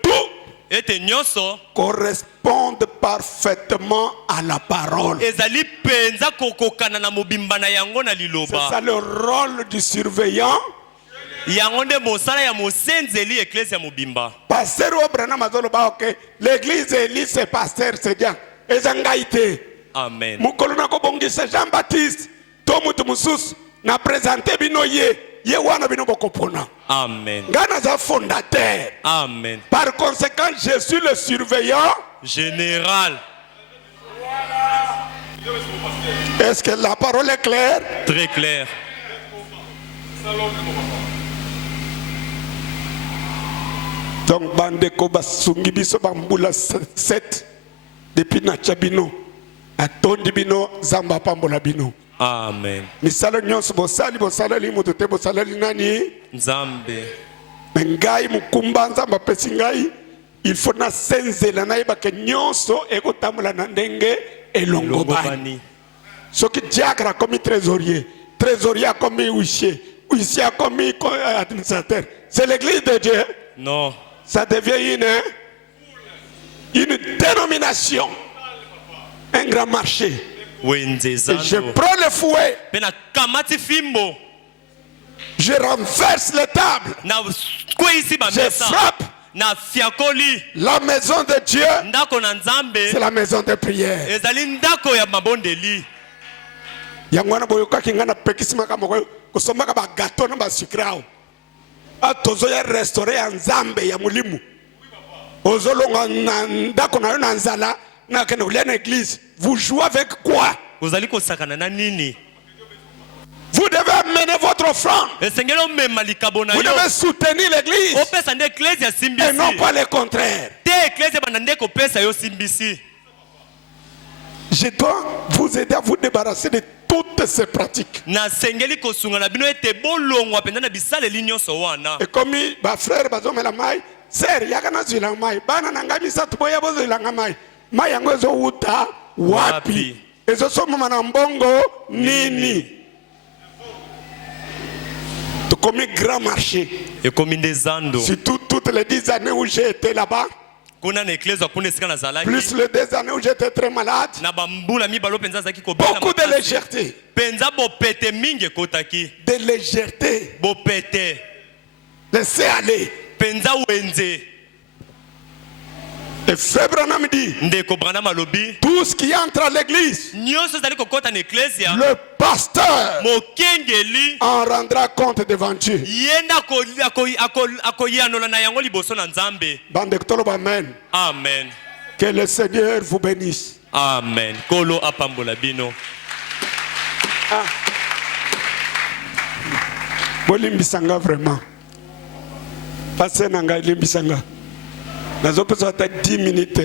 tout corresponde parfaitement à la parole. C'est ça le rôle du surveillant. Pasteur Branham azoloba que l'église élit ses pasteurs, c'est bien. Amen. Mukoluna kobongisa Jean-Baptiste. Tomutu mususu. Na présenter bino ye wana bino bokopona. Amen. Ngana za fondateur. Amen. Par conséquent, je suis le surveillant général. Est-ce que la parole est claire? Très claire. Donc bande ko basungi biso bambula 7 depuis na chabino atondi bino zamba pambola bino. Amen. Misala nyonso bosali limutu te bosali nani? Nzambe. Ngai mukumba nzamba pesi ngai il faut na senzela na yeba ke nyonso ekotambola na ndenge elongo bani. Soki diacre a commis trésorier a commis huissier a commis administrateur. C'est l'église de Dieu? Non. Ça devient une dénomination, un grand marché. Et je prends le fouet. Je renverse les tables. Je frappe. La maison de Dieu, c'est la maison de prière. Yangwana boyoka kingana pekisima kama kusoma kama gato na basikrao. Atozo ya restaurer ya nzambe ya mulimu. Ozolonga ndako na yo na nzala na kene ulia na église. Vous jouez avec quoi? Ozali ko sakana na nini? amenez votre offrande. Vous devez soutenir l'église et non pas le contraire. Je dois vous aider à vous débarrasser de toutes ces pratiques. Et comme ma frère bazomela mai, sœur yakana zila mai, bana nangabisa tuboya bozila ngamai. Mai yango zo uta wapi? Ezo somo manambongo nini? Tu comme grand marché. Et comme des andos. Surtout toutes les 10 années où j'ai été là-bas. Plus les 2 années où j'étais très malade. Beaucoup de légèreté. De légèreté. Laissez aller. Et Frère Branham dit, tout ce qui entre à l'église, le pasteur en rendra compte devant Dieu. Amen. Que le Seigneur vous bénisse. Amen. Bolimbisanga vraiment. Passez nanga limbisanga. Nous avons besoin de 10 minutes.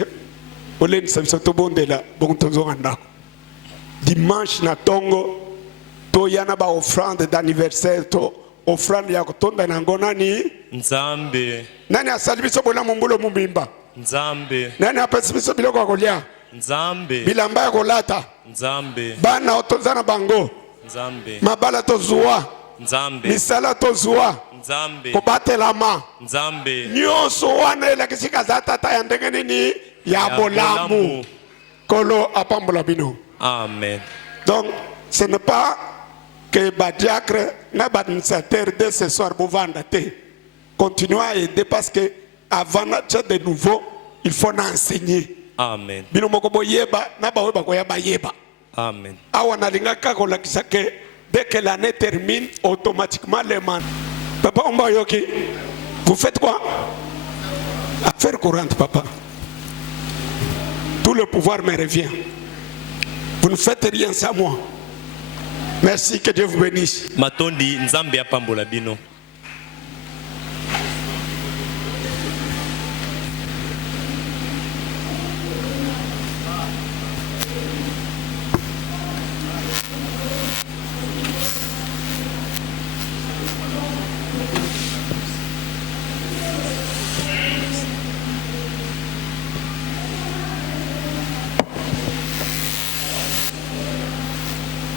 Dimanche na tongo to yana ba offrande d'anniversaire to offrande ya kotonda na ngona ni Nzambe. Nani asali biso bona mumbulo mumimba? Nzambe. Nani apesi biso biloko akolia? Nzambe. Bilamba ya kolata? Nzambe. Bana otonzana bango? Nzambe. Mabala to zuwa? Nzambe. Misala to zuwa? Nzambe. Kobatelama? Nzambe. Nyonso wana elakisika za tata ya ndenge nini ya bolamu. Kolo apambola bino. Amen. Donc ce n'est pas que Badiacre n'a pas d'initiateur dès ce soir pour vendre. Continuez à aider parce que avant de nouveau il faut enseigner. Amen. Bino moko boyeba na ba weba ko ya bayeba. Amen. Awana lingaka ko lakisa que dès que l'année termine automatiquement les man. Papa Ombayoki, vous faites quoi? Affaire courante, papa. Tout le pouvoir me revient. Vous ne faites rien sans moi. Merci, que Dieu vous bénisse. Matondi Nzambe apambola bino.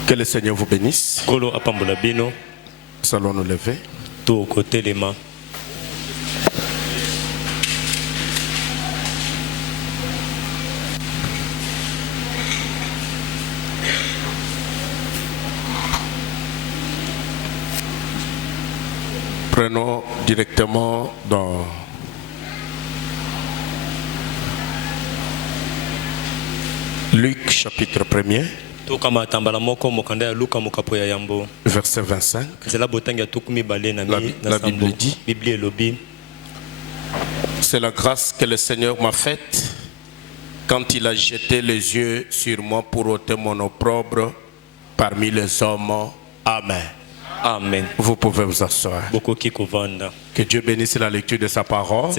Que le Seigneur vous bénisse. Nous allons nous lever. Tout côté les mains. Prenons directement dans Luc chapitre 1er. Verset 25. La Bible dit, c'est la grâce que le Seigneur m'a faite quand il a jeté les yeux sur moi pour ôter mon opprobre parmi les hommes. Amen. Amen. Vous pouvez vous asseoir. Que Dieu bénisse la lecture de sa parole.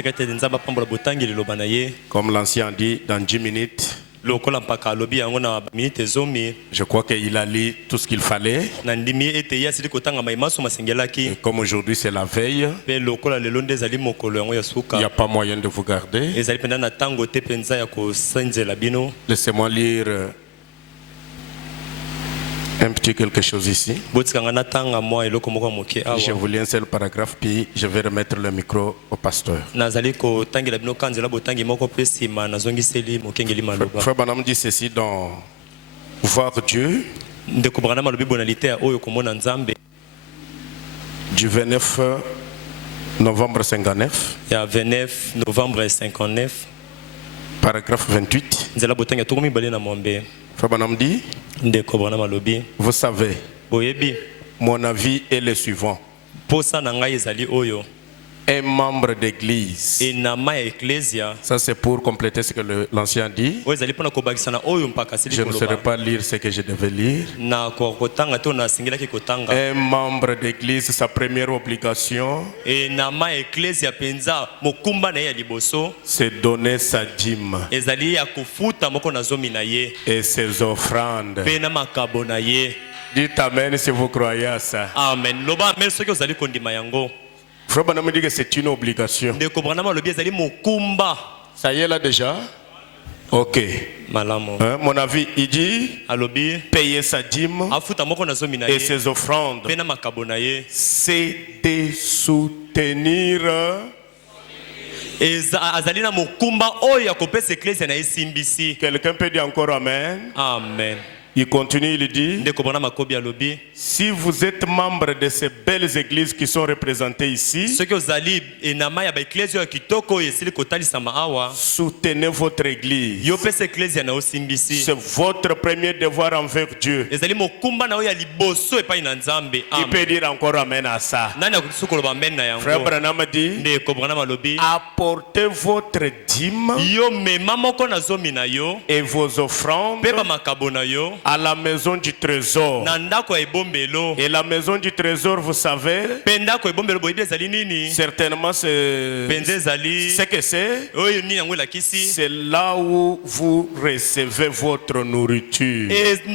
Comme l'ancien dit, dans 10 minutes. Je crois qu'il a lu tout ce qu'il fallait. Et comme aujourd'hui c'est la veille, il n'y a pas moyen de vous garder. Laissez-moi lire un petit quelque chose ici. Je vous lis un seul paragraphe, puis je vais remettre le micro au pasteur. Frère Branham dit ceci dans Voir Dieu, du 29 novembre 59. Paragraphe 28. Frère Branham dit, vous savez, mon avis est le suivant. un membre d'église. Ça c'est pour compléter ce que l'ancien dit. Je ne saurais pas lire ce que je devais lire. Un membre d'église, sa première obligation, c'est donner sa dîme et ses offrandes. Dites amen si vous croyez à ça. Amen. Frère Branham dit que c'est une obligation. Ça y est là déjà? Ok. Mon avis, il dit payer sa dîme et ses offrandes. C'est de soutenir. Quelqu'un peut dire encore amen? Amen. Il continue, il dit, si vous êtes membre de ces belles églises qui sont représentées ici, soutenez votre église. C'est votre premier devoir envers Dieu. Il peut dire encore amen à ça. Frère Branham dit, apportez votre dîme et vos offrandes à la maison du trésor. Et la maison du trésor, vous savez, certainement c'est que c'est là où vous recevez votre nourriture. C'est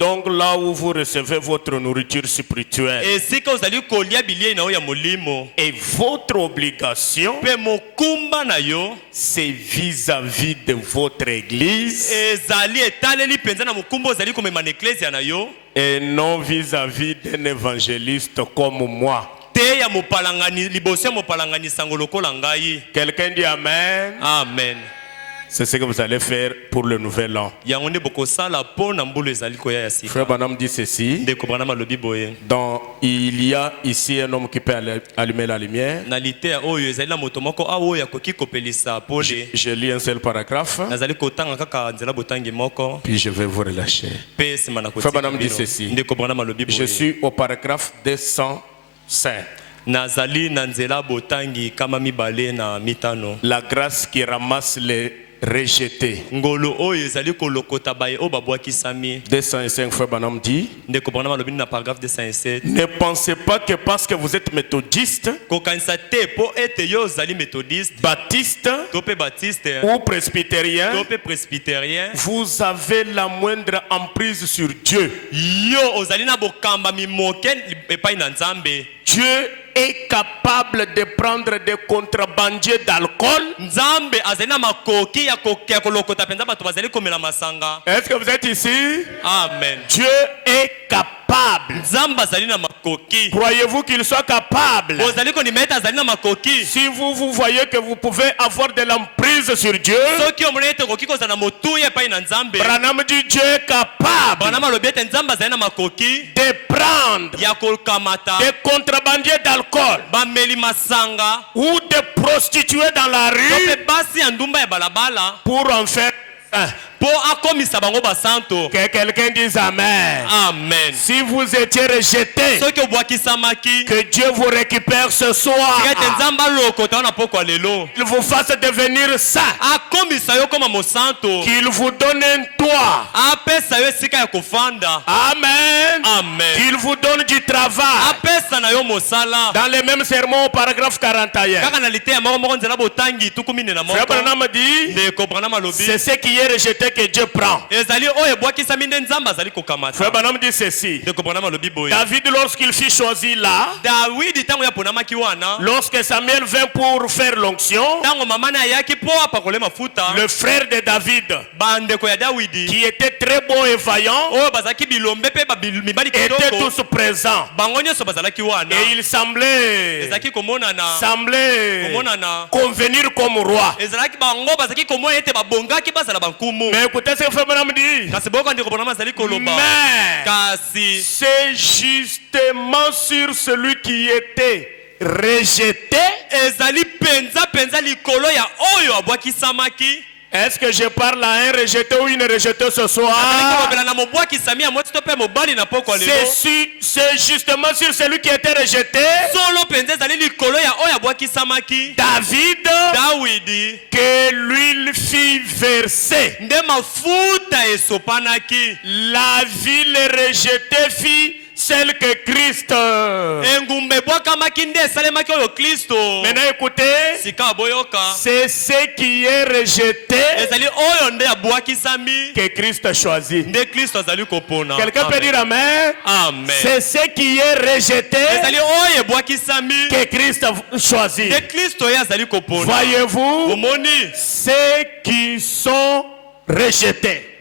donc là où vous recevez votre nourriture spirituelle. Et votre obligation, c'est vis-à-vis de votre église et non vis-à-vis d'un évangéliste comme moi. Quelqu'un dit amen. Amen. C'est ce que vous allez faire pour le nouvel an. Frère Branham dit ceci. Il y a ici un homme qui peut allumer la lumière. Je lis un seul paragraphe. Puis je vais vous relâcher. Frère Branham dit ceci. Je suis au paragraphe 205. La grâce qui ramasse les rejeté. 205 Frère Branham dit, ne pensez pas que parce que vous êtes méthodiste, baptiste ou presbytérien, vous avez la moindre emprise sur Dieu. Dieu est capable de prendre des contrebandiers d'alcool. Est-ce que vous êtes ici? Amen. Dieu est capable. Croyez-vous qu'il soit capable? Si vous voyez que vous pouvez avoir de l'emprise sur Dieu, Branham dit Dieu est capable de prendre des contrebandiers d'alcool ou de prostituées dans la rue pour en faire que quelqu'un dise amen. Amen. Si vous étiez rejeté, que Dieu vous récupère ce soir. Qu'il vous fasse devenir saint. Qu'il vous donne un toit. Amen. Amen. Qu'il vous donne du travail. Dans les mêmes sermons au paragraphe 41. Frère Branham dit, c'est ce qui est rejeté que Dieu prend. Frère Branham dit ceci. David, lorsqu'il fut choisi là, lorsque Samuel vint pour faire l'onction, le frère de David, qui était très beau et vaillant, étaient tous présents. Et il semblait convenir comme roi. Mais écoutez ce que Frère Branham dit. Mais c'est justement sur celui qui était rejeté Est-ce que je parle à un rejeté ou une rejetée ce soir? C'est justement sur celui qui était rejeté, David, que l'huile fit verser. La ville rejetée fit celle que Christ. Maintenant écoutez, c'est ce qui est rejeté que Christ a choisi. Quelqu'un peut dire amen? Amen. C'est ce qui est rejeté que Christ a choisi. Voyez-vous, ceux qui sont rejetés.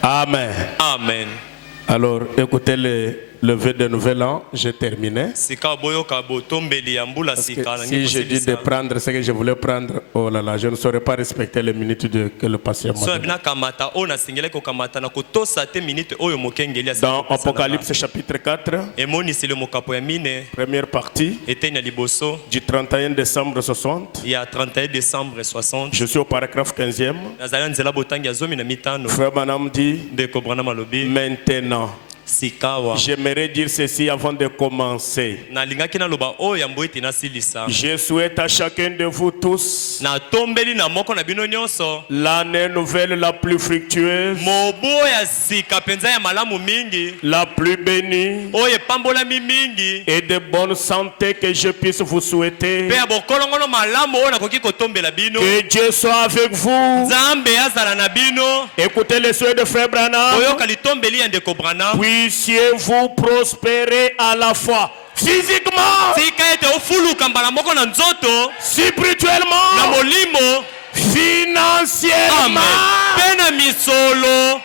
Amen. Amen. Alors, écoutez le vœu de nouvel an, j'ai terminé. Si je dis de prendre ce que je voulais prendre, oh là là, je ne saurais pas respecter les minutes que le patient m'a donné. Dans Apocalypse chapitre 4, première partie, du 31 décembre 60, je suis au paragraphe 15e. Frère Branham dit, maintenant, j'aimerais dire ceci avant de commencer. Je souhaite à chacun de vous tous l'année nouvelle la plus fructueuse, la plus bénie et de bonne santé que je puisse vous souhaiter. Que Dieu soit avec vous. Écoutez les souhaits de Frère Branham. Puissiez-vous prospérer à la fois physiquement, spirituellement, financièrement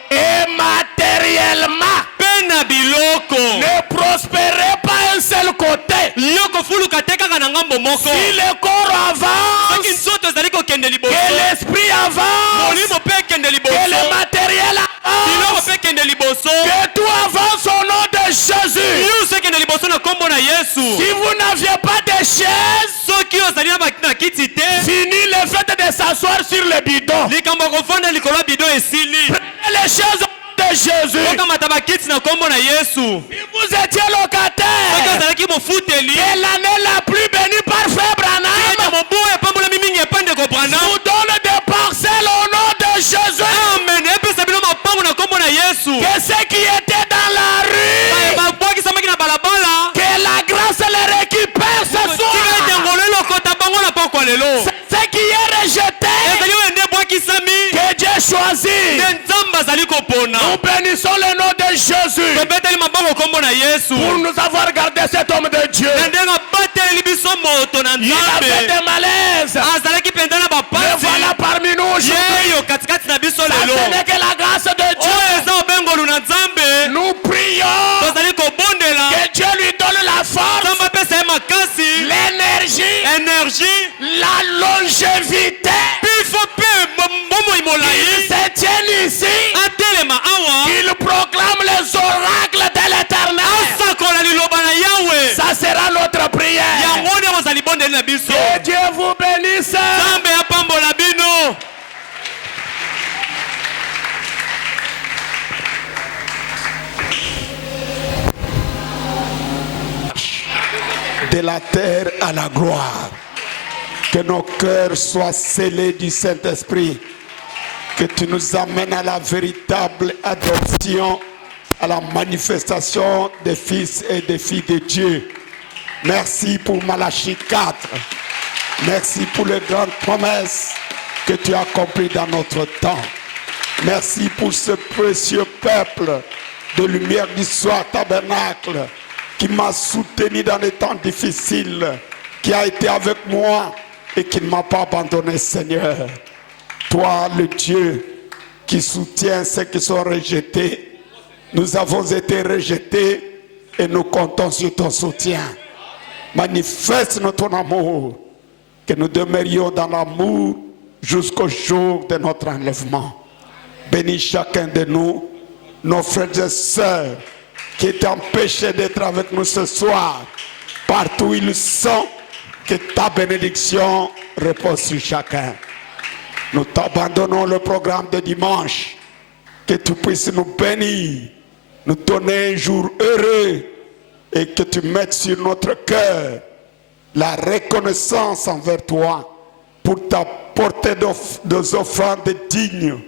et matériellement. Ne prospérez pas un seul côté. Si le corps avance, que l'esprit avance, que le matériel avance, que tout avance au nom de Jésus. Si vous n'aviez pas de chaise, fini le fait de s'asseoir sur le bidon. Prenez les chaises de Jésus. Si vous étiez locataire, que l'année la plus bénie par Frère Branham vous donne des parcelles au nom de Jésus. Que ceux qui étaient dans la rue, que la grâce les récupère ce soir. Ce qui est rejeté, que Dieu choisit. Nous bénissons le nom de Jésus pour nous avoir gardé cet homme de Dieu. Il avait des malaises, mais voilà parmi nous aujourd'hui. Ça ce n'est que la grâce de Dieu. Nous prions que Dieu lui donne la force, l'énergie, la longévité. Il se tient ici, il proclame les oracles de l'Éternel. Ça sera notre prière. Que Dieu vous bénisse. De la terre à la gloire. Que nos cœurs soient scellés du Saint-Esprit. Que tu nous amènes à la véritable adoption, à la manifestation des fils et des filles de Dieu. Merci pour Malachie 4. Merci pour les grandes promesses que tu as accomplies dans notre temps. Merci pour ce précieux peuple de lumière du soir tabernacle qui m'a soutenu dans les temps difficiles, qui a été avec moi et qui ne m'a pas abandonné, Seigneur. Toi, le Dieu qui soutient ceux qui sont rejetés, nous avons été rejetés et nous comptons sur ton soutien. Manifeste ton amour, que nous demeurions dans l'amour jusqu'au jour de notre enlèvement. Bénis chacun de nous, nos frères et sœurs qui étaient empêchés d'être avec nous ce soir, partout où ils sont, Que ta bénédiction repose sur chacun. Nous t'abandonnons le programme de dimanche. Que tu puisses nous bénir, nous donner un jour heureux et que tu mettes sur notre cœur la reconnaissance envers toi pour t'apporter des offrandes dignes,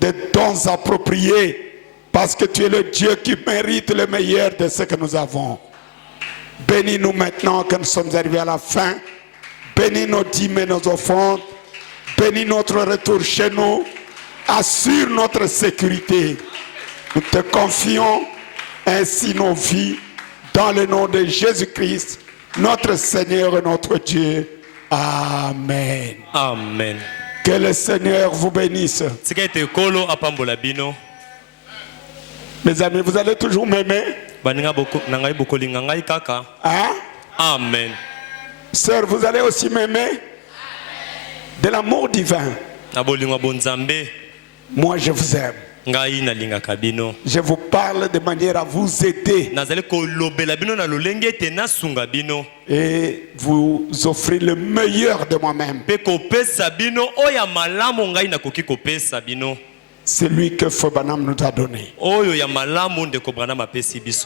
des dons appropriés, parce que tu es le Dieu qui mérite le meilleur de ce que nous avons. Bénis-nous maintenant que nous sommes arrivés à la fin. Bénis nos dîmes et nos offrandes. Bénis notre retour chez nous. Assure notre sécurité. Nous te confions ainsi nos vies dans le nom de Jésus-Christ, notre Seigneur et notre Dieu. Amen. Amen. Que le Seigneur vous bénisse. Mes amis, vous allez toujours m'aimer? Hein? Amen. Sœur, vous allez aussi m'aimer? De l'amour divin. Moi, je vous aime. Je vous parle de manière à vous aider. Et vous offrir le meilleur de moi-même. C'est lui que Fobanam nous a donné.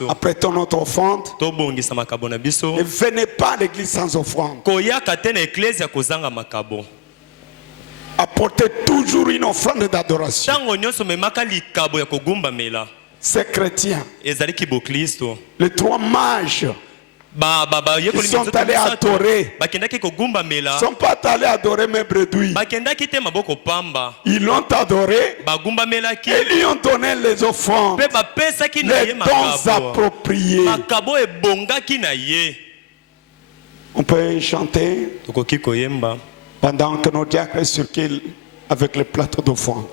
Apprêtons notre offrande. Ne venez pas à l'église sans offrande. Apportez toujours une offrande d'adoration. Ces chrétiens, les trois mages, ils sont allés adorer. Ils ne sont pas allés adorer mes brebis. Ils l'ont adoré et lui ont donné les offrandes, les dons appropriés. On peut chanter pendant que nos diacres circulent avec le plateau d'offrande.